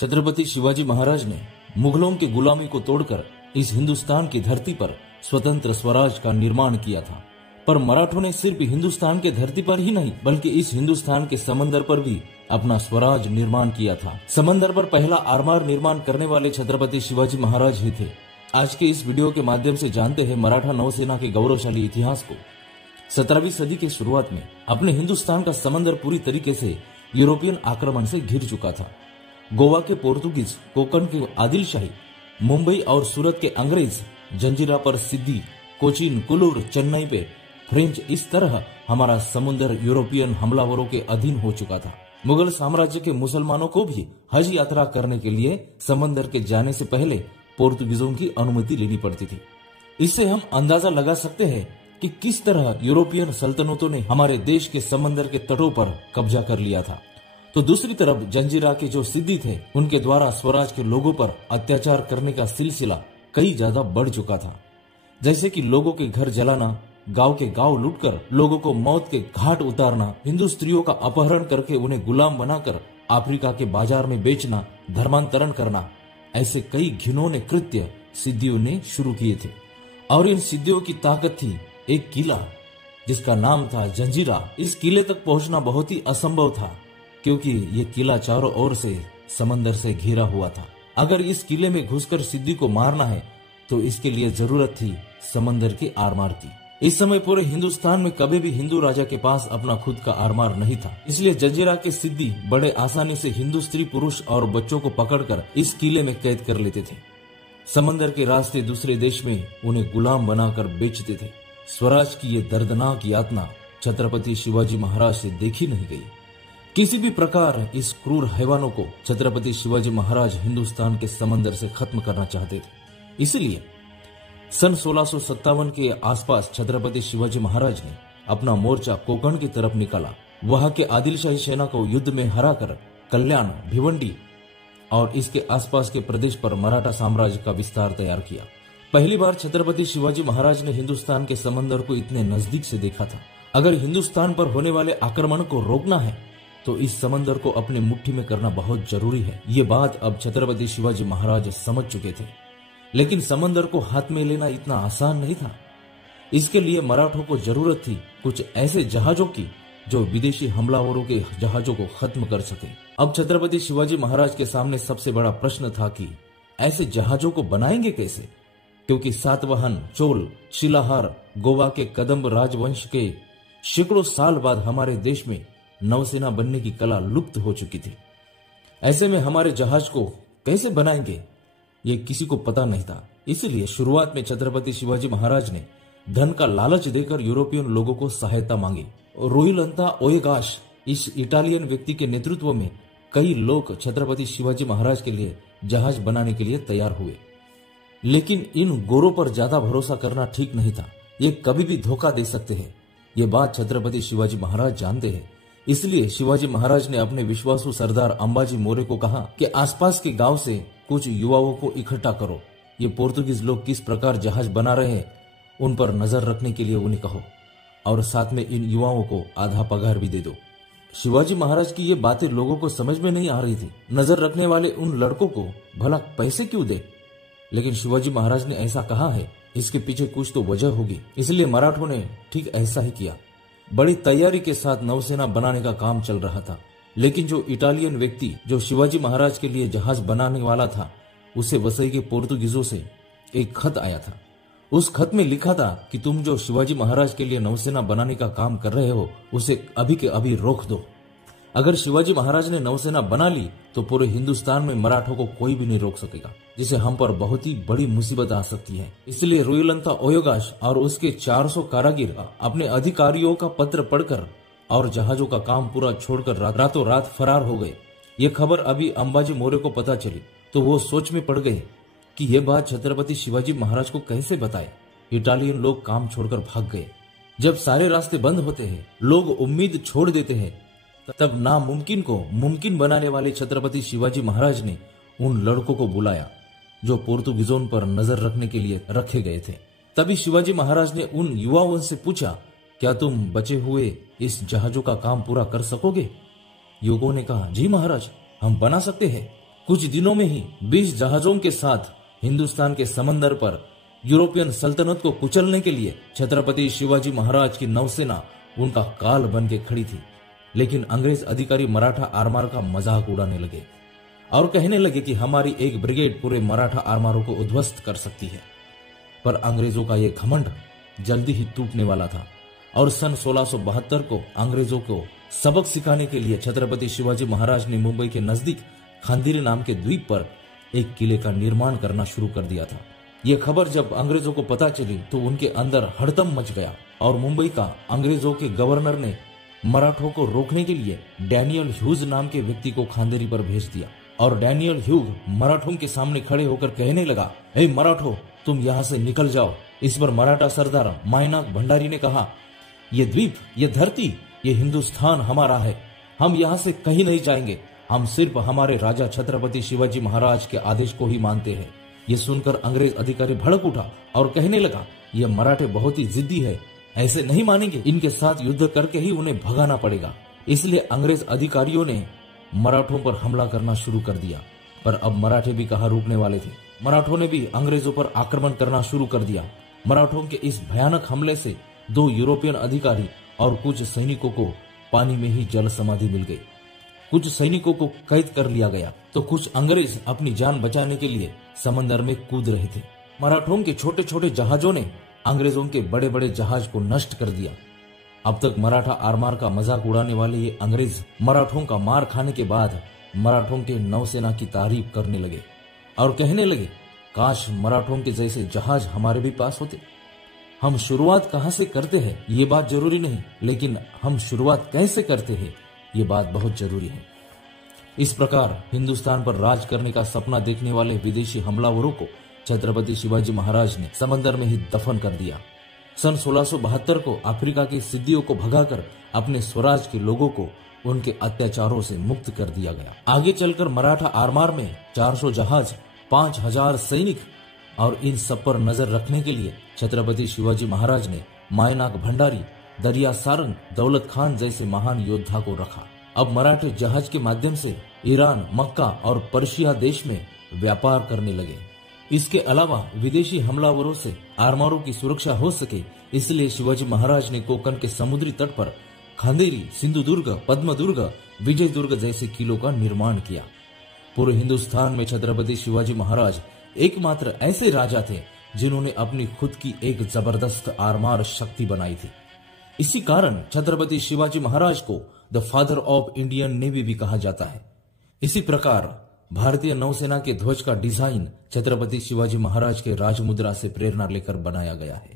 छत्रपति शिवाजी महाराज ने मुगलों की गुलामी को तोड़कर इस हिंदुस्तान की धरती पर स्वतंत्र स्वराज का निर्माण किया था। पर मराठों ने सिर्फ हिंदुस्तान के धरती पर ही नहीं बल्कि इस हिंदुस्तान के समंदर पर भी अपना स्वराज निर्माण किया था। समंदर पर पहला आरमार निर्माण करने वाले छत्रपति शिवाजी महाराज ही थे। आज के इस वीडियो के माध्यम से जानते हैं मराठा नौसेना के गौरवशाली इतिहास को। 17वीं सदी के शुरुआत में अपने हिंदुस्तान का समंदर पूरी तरीके से यूरोपियन आक्रमण से घिर चुका था। गोवा के पोर्तुगीज, कोकण के आदिलशाही, मुंबई और सूरत के अंग्रेज, जंजीरा पर सिद्दी, कोचीन, कुल्लू, चेन्नई पे फ्रेंच, इस तरह हमारा समुद्र यूरोपियन हमलावरों के अधीन हो चुका था। मुगल साम्राज्य के मुसलमानों को भी हज यात्रा करने के लिए समंदर के जाने से पहले पोर्तुगीजों की अनुमति लेनी पड़ती थी। इससे हम अंदाजा लगा सकते हैं कि किस तरह यूरोपियन सल्तनतों ने हमारे देश के समंदर के तटों पर कब्जा कर लिया था। तो दूसरी तरफ जंजीरा के जो सिद्दी थे, उनके द्वारा स्वराज के लोगों पर अत्याचार करने का सिलसिला कई ज्यादा बढ़ चुका था। जैसे कि लोगों के घर जलाना, गांव के गांव लूटकर लोगों को मौत के घाट उतारना, हिंदू स्त्रियों का अपहरण करके उन्हें गुलाम बनाकर अफ्रीका के बाजार में बेचना, धर्मांतरण करना, ऐसे कई घिनौने कृत्य सिद्दियों ने शुरू किए थे। और इन सिद्दियों की ताकत थी एक किला जिसका नाम था जंजीरा। इस किले तक पहुंचना बहुत ही असंभव था क्योंकि ये किला चारों ओर से समंदर से घिरा हुआ था। अगर इस किले में घुसकर सिद्दी को मारना है तो इसके लिए जरूरत थी समंदर के आरमार की। इस समय पूरे हिंदुस्तान में कभी भी हिंदू राजा के पास अपना खुद का आरमार नहीं था, इसलिए जंजीरा के सिद्दी बड़े आसानी से हिंदू स्त्री, पुरुष और बच्चों को पकड़कर इस किले में कैद कर लेते थे। समंदर के रास्ते दूसरे देश में उन्हें गुलाम बनाकर बेचते थे। स्वराज की ये दर्दनाक यातना छत्रपति शिवाजी महाराज से देखी नहीं गई। किसी भी प्रकार इस क्रूर हैवानों को छत्रपति शिवाजी महाराज हिंदुस्तान के समंदर से खत्म करना चाहते थे। इसलिए सन 1657 के आसपास छत्रपति शिवाजी महाराज ने अपना मोर्चा कोकण की तरफ निकाला। वहां के आदिलशाही सेना को युद्ध में हराकर कल्याण, भिवंडी और इसके आसपास के प्रदेश पर मराठा साम्राज्य का विस्तार तैयार किया। पहली बार छत्रपति शिवाजी महाराज ने हिंदुस्तान के समंदर को इतने नजदीक से देखा था। अगर हिंदुस्तान पर होने वाले आक्रमण को रोकना है तो इस समंदर को अपनी मुट्ठी में करना बहुत जरूरी है। ये बात अब छत्रपति शिवाजी महाराज समझ चुके थे। लेकिन समंदर को हाथ में लेना इतना आसान नहीं था। इसके लिए मराठों को जरूरत थी कुछ ऐसे जहाजों की जो विदेशी हमलावरों के जहाजों को खत्म कर सके। अब छत्रपति शिवाजी महाराज के सामने सबसे बड़ा प्रश्न था कि ऐसे जहाजों को बनाएंगे कैसे, क्योंकि सातवाहन, चोल, शिलाहार, गोवा के कदम्ब राजवंश के सैकड़ों साल बाद हमारे देश में नौसेना बनने की कला लुप्त हो चुकी थी। ऐसे में हमारे जहाज को कैसे बनाएंगे ये किसी को पता नहीं था। इसलिए शुरुआत में छत्रपति शिवाजी महाराज ने धन का लालच देकर यूरोपियन लोगों को सहायता मांगी। रोइलंता ओएगाश, इस इटालियन व्यक्ति के नेतृत्व में कई लोग छत्रपति शिवाजी महाराज के लिए जहाज बनाने के लिए तैयार हुए। लेकिन इन गोरों पर ज्यादा भरोसा करना ठीक नहीं था। ये कभी भी धोखा दे सकते हैं। ये बात छत्रपति शिवाजी महाराज जानते हैं। इसलिए शिवाजी महाराज ने अपने विश्वासु सरदार अंबाजी मोरे को कहा कि आसपास के गांव से कुछ युवाओं को इकट्ठा करो। ये पोर्तुगीज लोग किस प्रकार जहाज बना रहे हैं उन पर नजर रखने के लिए उन्हें कहो और साथ में इन युवाओं को आधा पगार भी दे दो। शिवाजी महाराज की ये बातें लोगों को समझ में नहीं आ रही थी। नजर रखने वाले उन लड़कों को भला पैसे क्यों दे, लेकिन शिवाजी महाराज ने ऐसा कहा है, इसके पीछे कुछ तो वजह होगी। इसलिए मराठों ने ठीक ऐसा ही किया। बड़ी तैयारी के साथ नौसेना बनाने का काम चल रहा था। लेकिन जो इटालियन व्यक्ति जो शिवाजी महाराज के लिए जहाज बनाने वाला था, उसे वसई के पोर्तुगीजों से एक खत आया था। उस खत में लिखा था कि तुम जो शिवाजी महाराज के लिए नौसेना बनाने का काम कर रहे हो उसे अभी के अभी रोक दो। अगर शिवाजी महाराज ने नौसेना बना ली तो पूरे हिंदुस्तान में मराठों को कोई भी नहीं रोक सकेगा, जिससे हम पर बहुत ही बड़ी मुसीबत आ सकती है। इसलिए रोइलंता ओएगाश और उसके 400 कारागिर अपने अधिकारियों का पत्र पढ़कर और जहाजों का काम पूरा छोड़कर रातों रात फरार हो गए। ये खबर अभी अंबाजी मोरे को पता चली तो वो सोच में पड़ गए कि ये बात छत्रपति शिवाजी महाराज को कैसे बताए। इटालियन लोग काम छोड़कर भाग गए। जब सारे रास्ते बंद होते हैं, लोग उम्मीद छोड़ देते हैं, तब नामुमकिन को मुमकिन बनाने वाले छत्रपति शिवाजी महाराज ने उन लड़कों को बुलाया जो पोर्तुगीजों पर नजर रखने के लिए रखे गए थे। तभी शिवाजी महाराज ने उन युवाओं से पूछा, क्या तुम बचे हुए इस जहाजों का काम पूरा कर सकोगे? युवकों ने कहा, जी महाराज, हम बना सकते हैं। कुछ दिनों में ही 20 जहाजों के साथ हिंदुस्तान के समंदर पर यूरोपियन सल्तनत को कुचलने के लिए छत्रपति शिवाजी महाराज की नौसेना उनका काल बन के खड़ी थी। लेकिन अंग्रेज अधिकारी मराठा आरमार का मजाक उड़ाने लगे और कहने लगे कि हमारी एक ब्रिगेड पूरे मराठा आरमारों को उद्ध्वस्त कर सकती है। पर अंग्रेजों का यह घमंड जल्दी ही टूटने वाला था और सन 1672 को अंग्रेजों को सबक सिखाने के लिए छत्रपति शिवाजी महाराज ने मुंबई के नजदीक खांदेरी नाम के द्वीप पर एक किले का निर्माण करना शुरू कर दिया था। यह खबर जब अंग्रेजों को पता चली तो उनके अंदर हड़कंप मच गया और मुंबई का अंग्रेजों के गवर्नर ने मराठों को रोकने के लिए डैनियल ह्यूज नाम के व्यक्ति को खांदेरी पर भेज दिया। और डैनियल ह्यूज मराठों के सामने खड़े होकर कहने लगा, हे मराठों, तुम यहाँ से निकल जाओ। इस पर मराठा सरदार मायनाक भंडारी ने कहा, ये द्वीप, ये धरती, ये हिंदुस्तान हमारा है। हम यहाँ से कहीं नहीं जाएंगे। हम सिर्फ हमारे राजा छत्रपति शिवाजी महाराज के आदेश को ही मानते हैं। ये सुनकर अंग्रेज अधिकारी भड़क उठा और कहने लगा, ये मराठे बहुत ही जिद्दी है, ऐसे नहीं मानेंगे। इनके साथ युद्ध करके ही उन्हें भगाना पड़ेगा। इसलिए अंग्रेज अधिकारियों ने मराठों पर हमला करना शुरू कर दिया। पर अब मराठे भी कहाँ रुकने वाले थे। मराठों ने भी अंग्रेजों पर आक्रमण करना शुरू कर दिया। मराठों के इस भयानक हमले से 2 यूरोपियन अधिकारी और कुछ सैनिकों को पानी में ही जल समाधि मिल गई। कुछ सैनिकों को कैद कर लिया गया तो कुछ अंग्रेज अपनी जान बचाने के लिए समंदर में कूद रहे थे। मराठों के छोटे छोटे जहाजों ने अंग्रेजों के बड़े बड़े जहाज को नष्ट कर दिया। अब तक मराठा आरमार का मजाक उड़ाने वाले ये अंग्रेज मराठों का मार खाने के बाद मराठों के नौसेना की तारीफ करने लगे और कहने लगे, काश मराठों के जैसे जहाज हमारे भी पास होते। हम शुरुआत कहां से करते हैं ये बात जरूरी नहीं, लेकिन हम शुरुआत कैसे करते हैं ये बात बहुत जरूरी है। इस प्रकार हिंदुस्तान पर राज करने का सपना देखने वाले विदेशी हमलावरों को छत्रपति शिवाजी महाराज ने समंदर में ही दफन कर दिया। सन 1672 को अफ्रीका के सिद्धियों को भगाकर अपने स्वराज के लोगों को उनके अत्याचारों से मुक्त कर दिया गया। आगे चलकर मराठा आरमार में 400 जहाज, 5000 सैनिक और इन सब पर नजर रखने के लिए छत्रपति शिवाजी महाराज ने मायनाक भंडारी, दरिया सारंग, दौलत खान जैसे महान योद्धा को रखा। अब मराठे जहाज के माध्यम से ईरान, मक्का और पर्शिया देश में व्यापार करने लगे। इसके अलावा विदेशी हमलावरों से आरमारों की सुरक्षा हो सके, इसलिए शिवाजी महाराज ने कोंकण के समुद्री तट पर खांदेरी, सिंधुदुर्ग, पद्मदुर्ग, विजयदुर्ग जैसे किलों का निर्माण किया। पूरे हिंदुस्तान में छत्रपति शिवाजी महाराज एकमात्र ऐसे राजा थे जिन्होंने अपनी खुद की एक जबरदस्त आरमार शक्ति बनाई थी। इसी कारण छत्रपति शिवाजी महाराज को the father of Indian navy भी कहा जाता है। इसी प्रकार भारतीय नौसेना के ध्वज का डिजाइन छत्रपति शिवाजी महाराज के राजमुद्रा से प्रेरणा लेकर बनाया गया है।